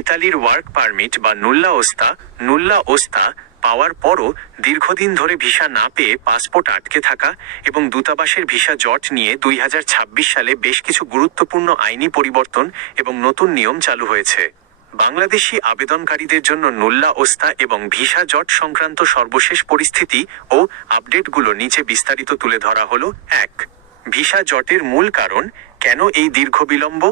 ইতালির work permit বা নুল্লা ওস্তা পাওয়ার পরও দীর্ঘদিন ধরে ভিসা না পেয়ে পাসপোর্ট আটকে থাকা এবং দূতাবাসের ভিসা জট নিয়ে 2026 সালে বেশ কিছু গুরুত্বপূর্ণ আইনি পরিবর্তন এবং নতুন নিয়ম চালু হয়েছে। বাংলাদেশি আবেদনকারীদের জন্য নুল্লা ওস্তা এবং ভিসা জট সংক্রান্ত সর্বশেষ পরিস্থিতি ও আপডেটগুলো নিচে বিস্তারিত তুলে ধরা হলো। 1. ভিসা জটের মূল কারণ, কেন এই দীর্ঘ বিলম্ব?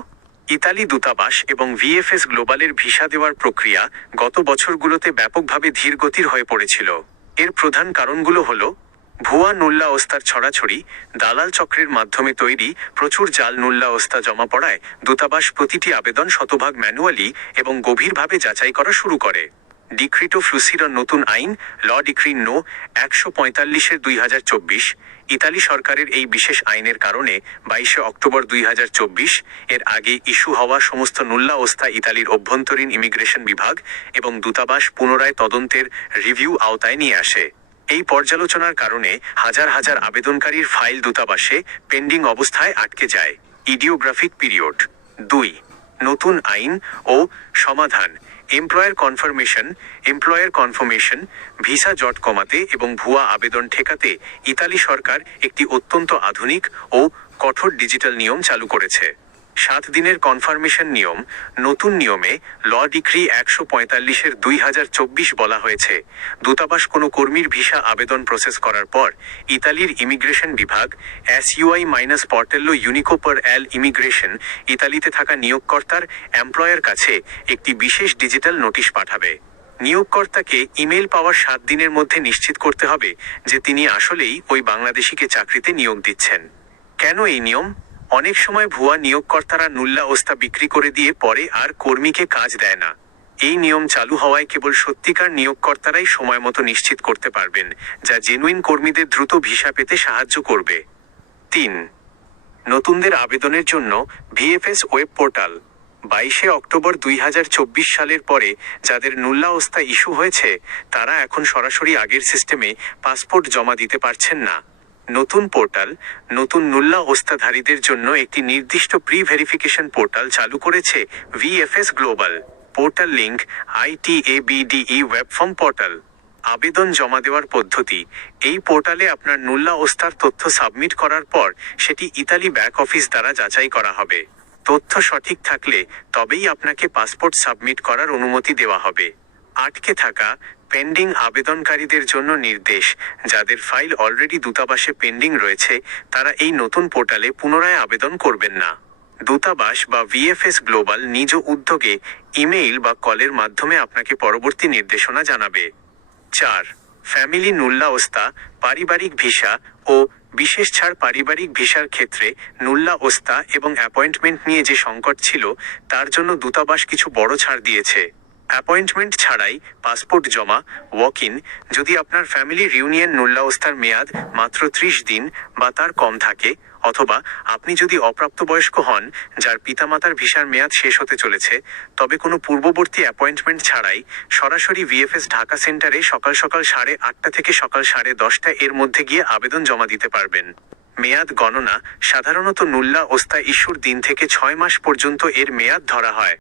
ইতালি দূতাবাস এবং ভিএফএস গ্লোবালের ভিসা দেওয়ার প্রক্রিয়া গত বছরগুলোতে ব্যাপকভাবে ধীরগতির হয়ে পড়েছিল। এর প্রধান কারণগুলো হলো ভুয়া নুল্লা ওস্তার ছড়াছড়ি, দালাল চক্রের মাধ্যমে তৈরি প্রচুর জাল নুল্লা ওস্তা জমা পড়ায় দূতাবাস প্রতিটি আবেদন শতভাগ ম্যানুয়ালি এবং গভীরভাবে যাচাই করা শুরু করে। ডিক্রিটো ফ্লুসির নতুন আইন, ল ডিক্রি নো 145/2024, ইতালি সরকারের এই বিশেষ আইনের কারণে 22 অক্টোবর 2024 এর আগে ইস্যু হওয়া সমস্ত নুল্লা ওস্তা ইতালির অভ্যন্তরীণ ইমিগ্রেশন বিভাগ এবং দূতাবাস পুনরায় তদন্তের রিভিউ আওতায় নিয়ে আসে। এই পর্যালোচনার কারণে হাজার হাজার আবেদনকারীর ফাইল দূতাবাসে পেন্ডিং অবস্থায় আটকে যায়। ইডিওগ্রাফিক পিরিয়ড। 2. নতুন আইন ও সমাধান, এমপ্লয়ার কনফার্মেশন, ভিসা জট কমাতে এবং ভুয়া আবেদন ঠেকাতে ইতালি সরকার একটি অত্যন্ত আধুনিক ও কঠোর ডিজিটাল নিয়ম চালু করেছে। 7 দিনের কনফার্মেশন নিয়ম। নতুন নিয়মে ল ডিক্রি 145/2024 বলা হয়েছে, দূতাবাস কোনো কর্মীর ভিসা আবেদন প্রসেস করার পর ইতালির ইমিগ্রেশন বিভাগ SUI-Portello Unico per l immigration ইতালিতে থাকা নিয়োগকর্তার এমপ্লয়ার কাছে একটি বিশেষ ডিজিটাল নোটিশ পাঠাবে। নিয়োগকর্তাকে ইমেল পাওয়ার 7 দিনের মধ্যে নিশ্চিত করতে হবে যে তিনি আসলেই ওই বাংলাদেশিকে চাকরিতে নিয়োগ দিচ্ছেন। কেন এই নিয়ম? অনেক সময় ভুয়া নিয়োগকর্তারা নুল্লা ওস্তা বিক্রি করে দিয়ে পরে আর কর্মীকে কাজ দেয় না। এই নিয়ম চালু হওয়ায় কেবল সত্যিকার নিয়োগকর্তারাই সময়মতো নিশ্চিত করতে পারবেন, যা জেনুইন কর্মীদের দ্রুত ভিসা পেতে সাহায্য করবে। 3. নতুনদের আবেদনের জন্য ভিএফএস ওয়েব পোর্টাল। 22 অক্টোবর 2024 সালের পরে যাদের নুল্লা ওস্তা ইস্যু হয়েছে তারা এখন সরাসরি আগের সিস্টেমে পাসপোর্ট জমা দিতে পারছেন না। নতুন পোর্টাল নতুন নুল্লা ওস্তাধারীদের জন্য একটি নির্দিষ্ট প্রি ভেরিফিকেশন পোর্টাল চালু করেছে VFS global. Portal link ITABDE web form portal. আবেদন জমা দেওয়ার পদ্ধতি। এই পোর্টালে আপনার নুল্লা ওস্তার তথ্য সাবমিট করার পর সেটি ইতালি ব্যাক অফিস দ্বারা যাচাই করা হবে। তথ্য সঠিক থাকলে তবেই আপনাকে পাসপোর্ট সাবমিট করার অনুমতি দেওয়া হবে। আটকে থাকা পেন্ডিং আবেদনকারীদের জন্য নির্দেশ, যাদের ফাইল অলরেডি দূতাবাসে পেন্ডিং রয়েছে তারা এই নতুন পোর্টালে পুনরায় আবেদন করবেন না। দূতাবাস বা ভিএফএস গ্লোবাল নিজ উদ্যোগে ইমেইল বা কলের মাধ্যমে আপনাকে পরবর্তী নির্দেশনা জানাবে। 4. ফ্যামিলি নুল্লা ওস্তা, পারিবারিক ভিসা ও বিশেষ ছাড়। পারিবারিক ভিসার ক্ষেত্রে নুল্লা ওস্তা এবং অ্যাপয়েন্টমেন্ট নিয়ে যে সংকট ছিল তার জন্য দূতাবাস কিছু বড় ছাড় দিয়েছে। অ্যাপয়েন্টমেন্ট ছাড়াই পাসপোর্ট জমা, ওয়াক ইন, যদি আপনার ফ্যামিলি রিউনিয়ন নুল্লা ওস্তার মেয়াদ মাত্র 30 দিন বা তার কম থাকে, অথবা আপনি যদি অপ্রাপ্তবয়স্ক হন যার পিতামাতার ভিসার মেয়াদ শেষ হতে চলেছে, তবে কোনো পূর্ববর্তী অ্যাপয়েন্টমেন্ট ছাড়াই সরাসরি ভিএফএস ঢাকা সেন্টারে সকাল 8টা থেকে সকাল 10:30 এর মধ্যে গিয়ে আবেদন জমা দিতে পারবেন। মেয়াদ গণনা সাধারণত নুল্লা ওস্তা ইস্যুর দিন থেকে 6 মাস পর্যন্ত এর মেয়াদ ধরা হয়।